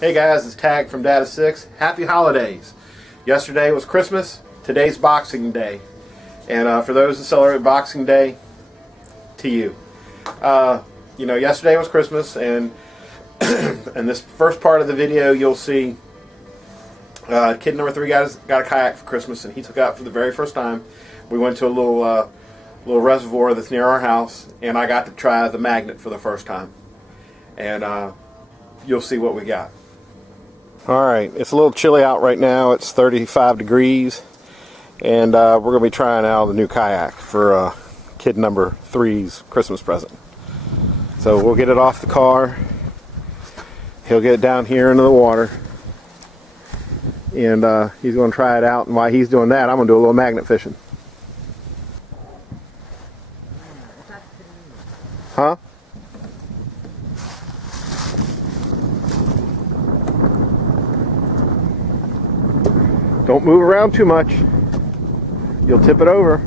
Hey guys, it's Tag from Data 6. Happy holidays. Yesterday was Christmas, today's Boxing Day. And for those that celebrate Boxing Day, to you. You know, yesterday was Christmas, and in this first part of the video you'll see kid number 3 got a kayak for Christmas, and he took it out for the very first time. We went to a little reservoir that's near our house, and I got to try the magnet for the first time. And you'll see what we got. Alright, it's a little chilly out right now. It's 35 degrees, and we're going to be trying out the new kayak for kid number 3's Christmas present. So we'll get it off the car. He'll get it down here into the water, and he's going to try it out. And while he's doing that, I'm going to do a little magnet fishing. Huh? Don't move around too much. You'll tip it over.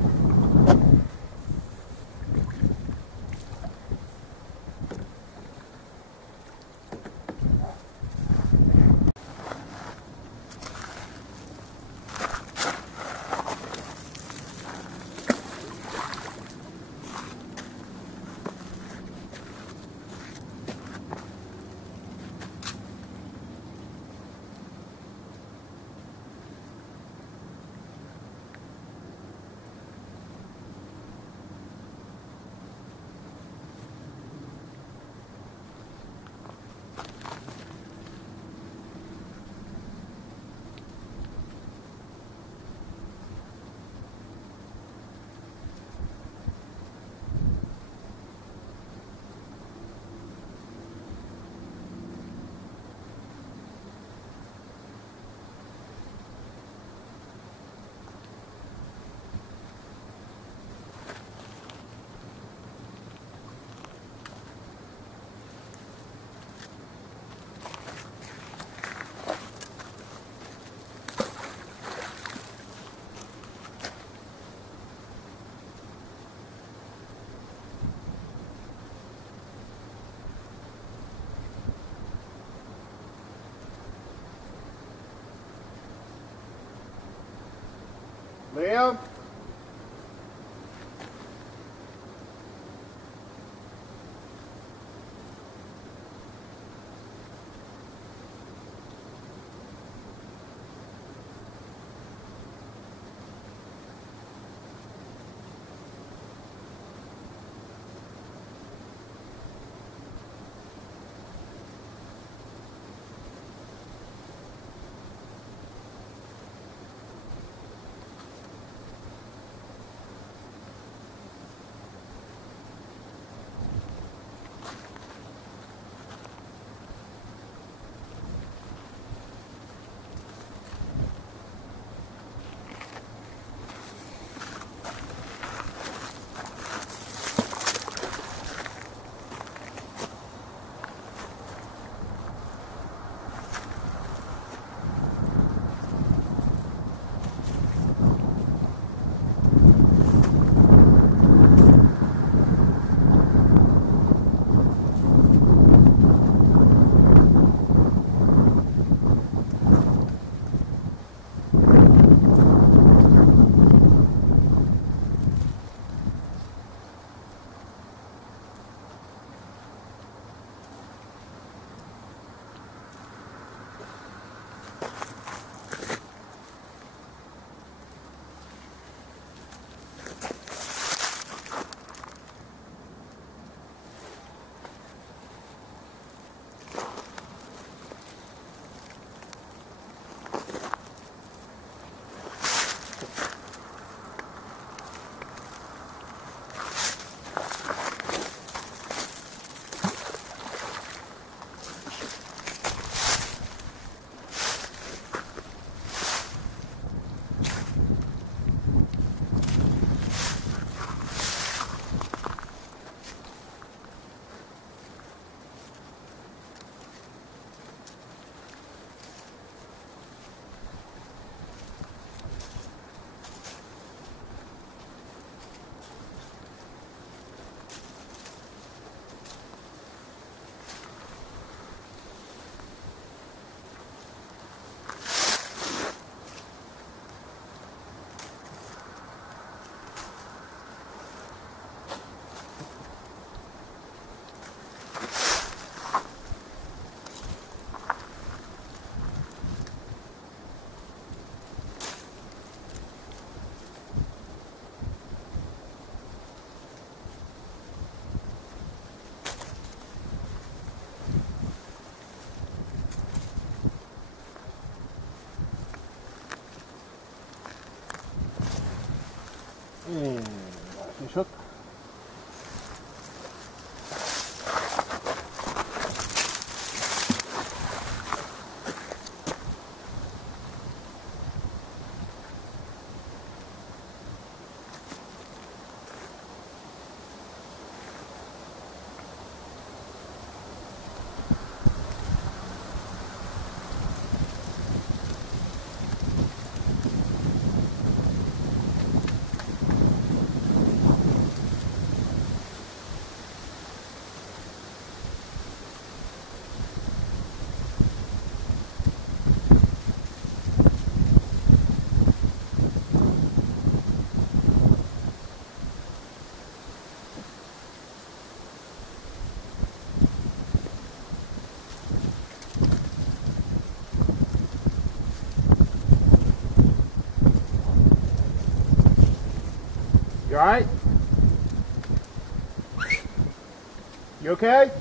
Liam? fish hook. You alright? You okay?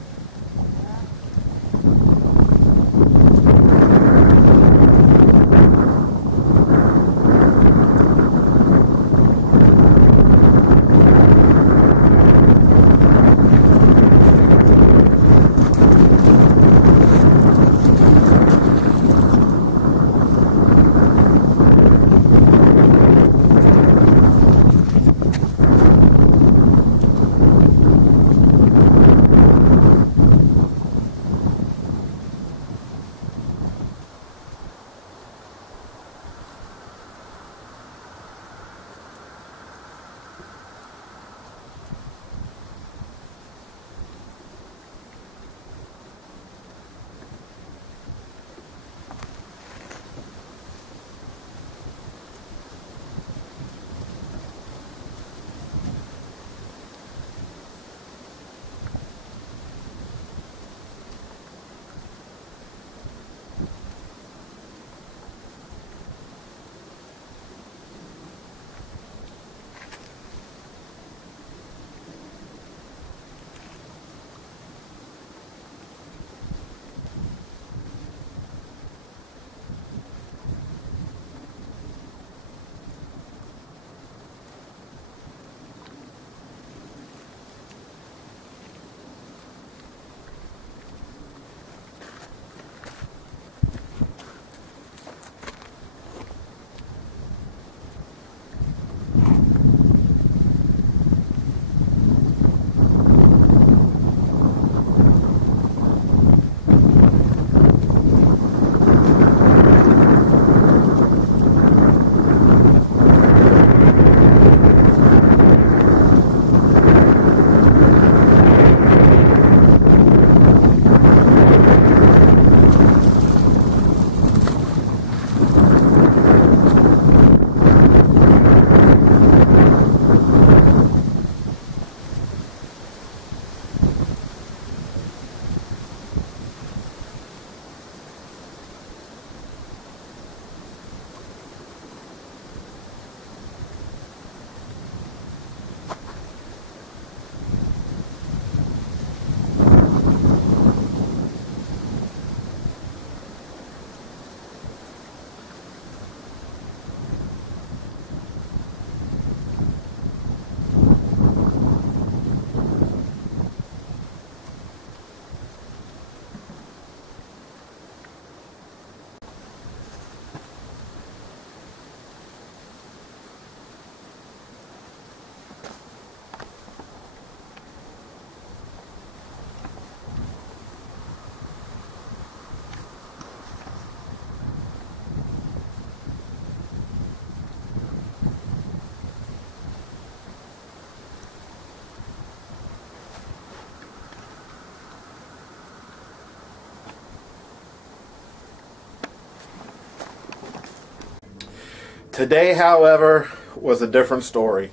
Today, however, was a different story.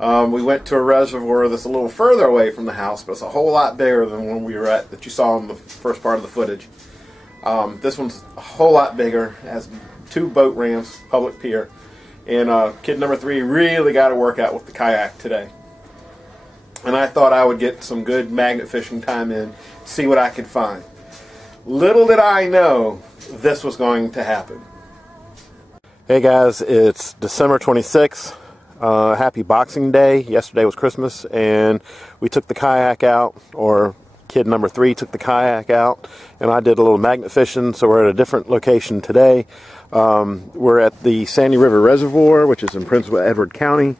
We went to a reservoir that's a little further away from the house, but it's a whole lot bigger than one we were at that you saw in the first part of the footage. This one's a whole lot bigger, has 2 boat ramps, public pier, and kid number 3 really got to work out with the kayak today. And I thought I would get some good magnet fishing time in, see what I could find. Little did I know this was going to happen. Hey guys, it's December 26th. Happy Boxing Day. Yesterday was Christmas, and we took the kayak out, or kid number 3 took the kayak out, and I did a little magnet fishing. So we're at a different location today. We're at the Sandy River Reservoir, which is in Prince Edward County,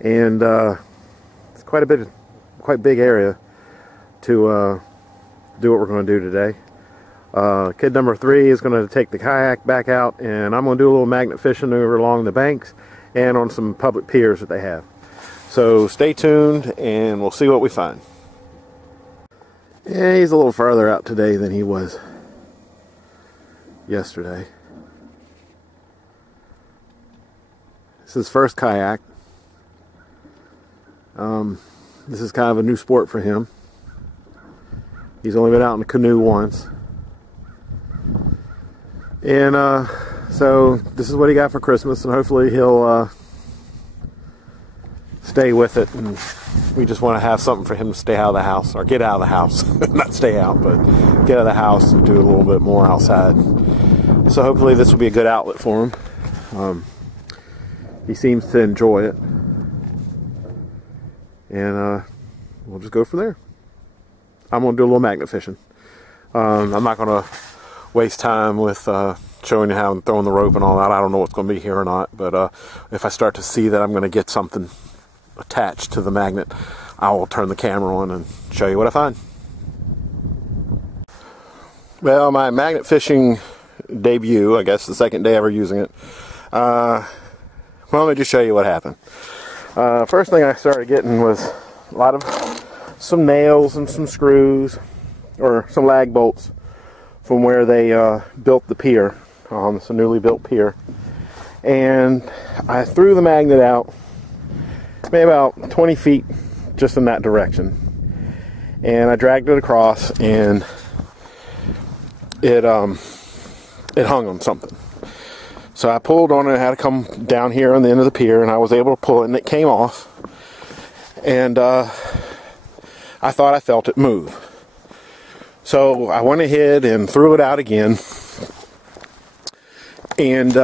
and it's quite big area to do what we're going to do today. Kid number 3 is going to take the kayak back out, and I'm going to do a little magnet fishing over along the banks and on some public piers that they have. So stay tuned and we'll see what we find. Yeah, he's a little farther out today than he was yesterday. This is his first kayak. This is kind of a new sport for him. He's only been out in a canoe once. And so this is what he got for Christmas, and hopefully he'll stay with it. And we just want to have something for him to stay out of the house, or get out of the house. Not stay out, but get out of the house and do a little bit more outside. So hopefully this will be a good outlet for him. He seems to enjoy it. And we'll just go from there. I'm going to do a little magnet fishing. I'm not going to waste time with showing you how I'm throwing the rope and all that. I don't know what's going to be here or not, but if I start to see that I'm going to get something attached to the magnet, I will turn the camera on and show you what I find. Well, my magnet fishing debut, I guess the second day ever using it. Well, let me just show you what happened. First thing I started getting was a lot of some nails and some screws, or some lag bolts from where they built the pier. It's a newly built pier. And I threw the magnet out maybe about 20 feet just in that direction. And I dragged it across, and it hung on something. So I pulled on it. I had to come down here on the end of the pier, and I was able to pull it, and it came off. And I thought I felt it move. So I went ahead and threw it out again, and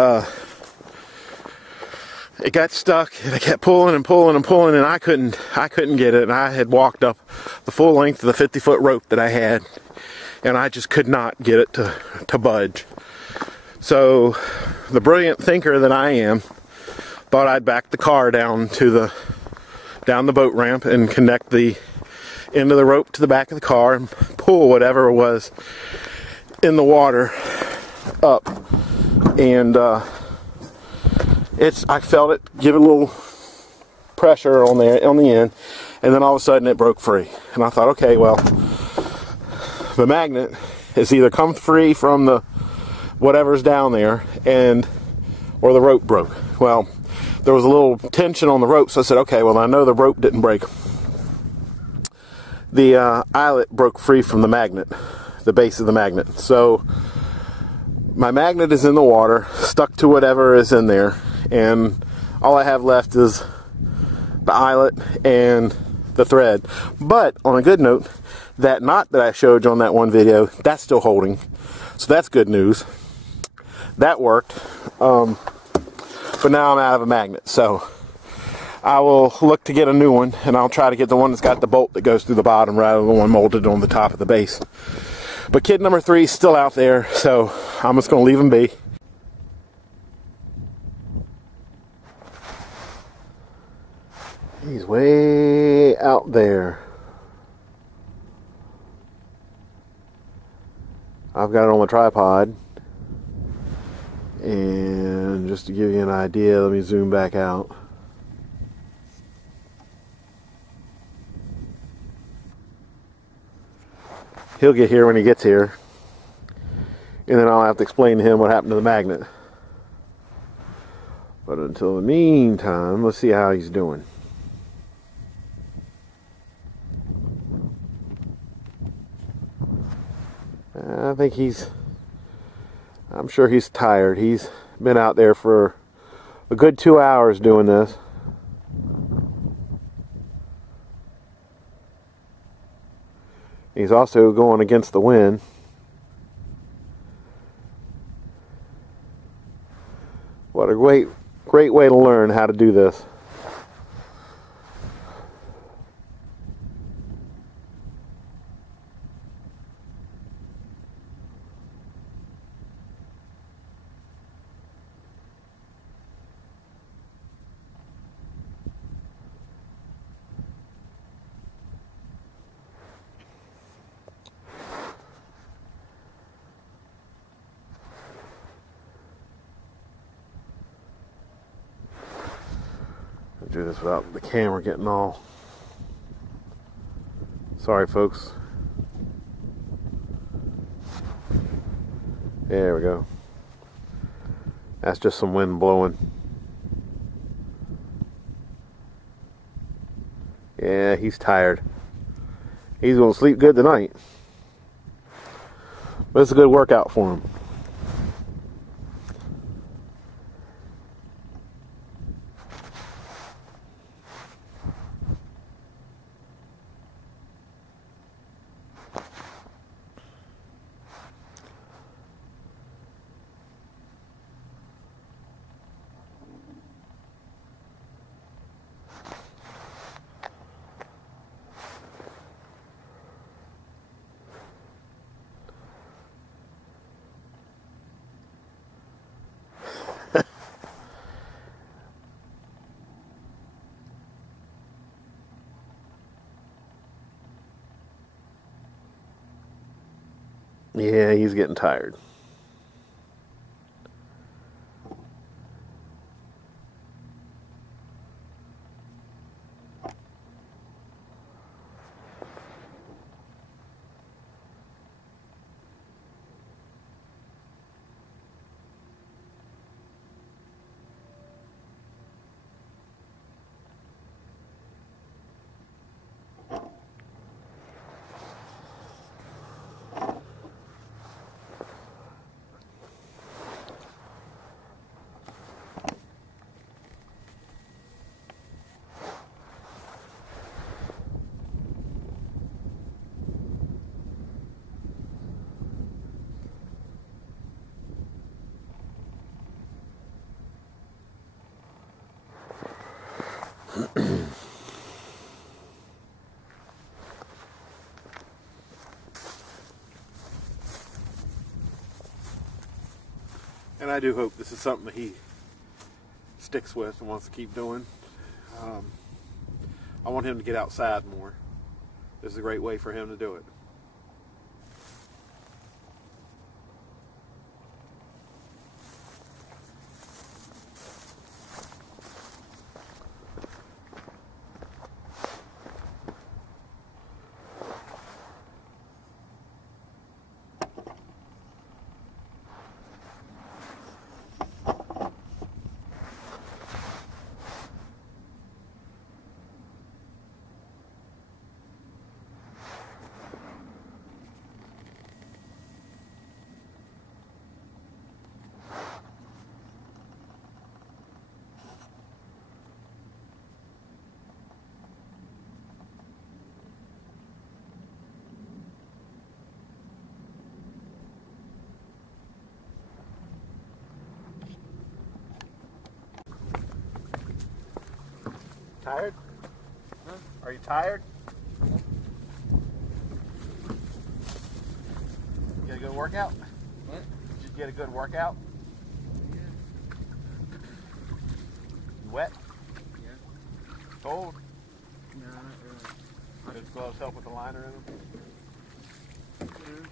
it got stuck, and I kept pulling and pulling and pulling, and I couldn't get it. And I had walked up the full length of the 50-foot rope that I had, and I just could not get it to budge. So the brilliant thinker that I am thought I'd back the car down the boat ramp and connect the end of the rope to the back of the car and pull whatever was in the water up. And I felt it give it a little pressure on the end, and then all of a sudden it broke free. And I thought, okay, well, the magnet has either come free from the whatever's down there, or the rope broke. Well, there was a little tension on the rope, so I said, okay, well, I know the rope didn't break. The eyelet broke free from the magnet, the base of the magnet. So my magnet is in the water, stuck to whatever is in there, and all I have left is the eyelet and the thread. But on a good note, that knot that I showed you on that one video, that's still holding. So that's good news. That worked. But now I'm out of a magnet, so I will look to get a new one, and I'll try to get the one that's got the bolt that goes through the bottom rather than the one molded on the top of the base. But kid number 3 is still out there, so I'm just going to leave him be. He's way out there. I've got it on my tripod. And just to give you an idea, let me zoom back out. He'll get here when he gets here, and then I'll have to explain to him what happened to the magnet. But until the meantime, let's see how he's doing. I think I'm sure he's tired. He's been out there for a good 2 hours doing this. He's also going against the wind. What a great way to learn how to do this. Do this without the camera getting all. Sorry, folks. There we go. That's just some wind blowing. Yeah, he's tired. He's going to sleep good tonight. But it's a good workout for him. Yeah, he's getting tired. And I do hope this is something that he sticks with and wants to keep doing. I want him to get outside more. This is a great way for him to do it. Tired? Huh? Are you tired? Get a good workout? What? Did you get a good workout? Yeah. You wet? Yeah. Cold? No, not really. Does gloves help with the liner in them? Mm-hmm.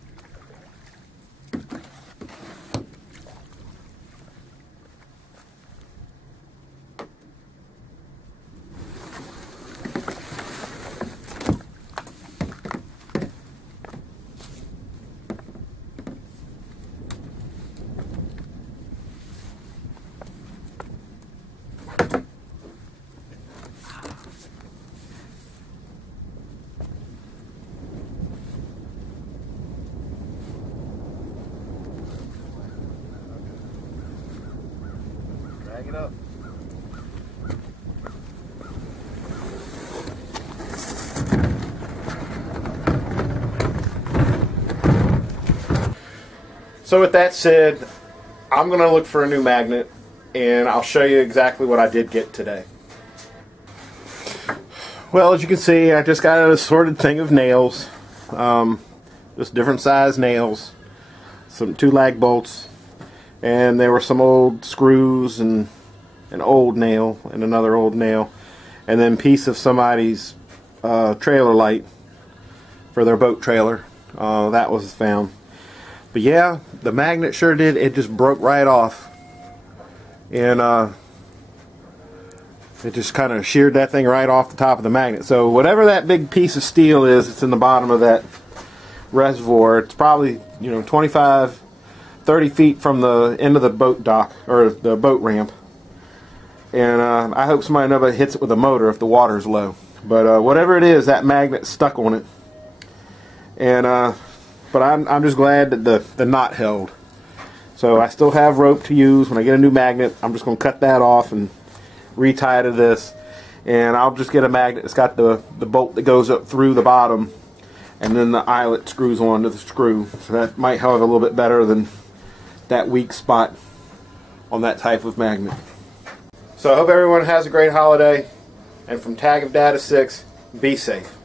Drag it up. So with that said, I'm going to look for a new magnet, and I'll show you exactly what I did get today. Well, as you can see, I just got an assorted thing of nails, just different size nails, some 2 lag bolts, and there were some old screws and an old nail and another old nail, and then a piece of somebody's trailer light for their boat trailer. That was found. But yeah, the magnet sure did. It just broke right off. And It just kind of sheared that thing right off the top of the magnet. So whatever that big piece of steel is that's in the bottom of that reservoir, it's probably, you know, 25, 30 feet from the end of the boat dock, or the boat ramp. And I hope somebody nobody hits it with a motor if the water's low. But whatever it is, that magnet's stuck on it. And but I'm just glad that the knot held. So I still have rope to use. When I get a new magnet, I'm just going to cut that off and retie to this. And I'll just get a magnet that's got the bolt that goes up through the bottom, and then the eyelet screws onto the screw. So that might help a little bit better than that weak spot on that type of magnet. So I hope everyone has a great holiday. And from Tag of Dad to 6, be safe.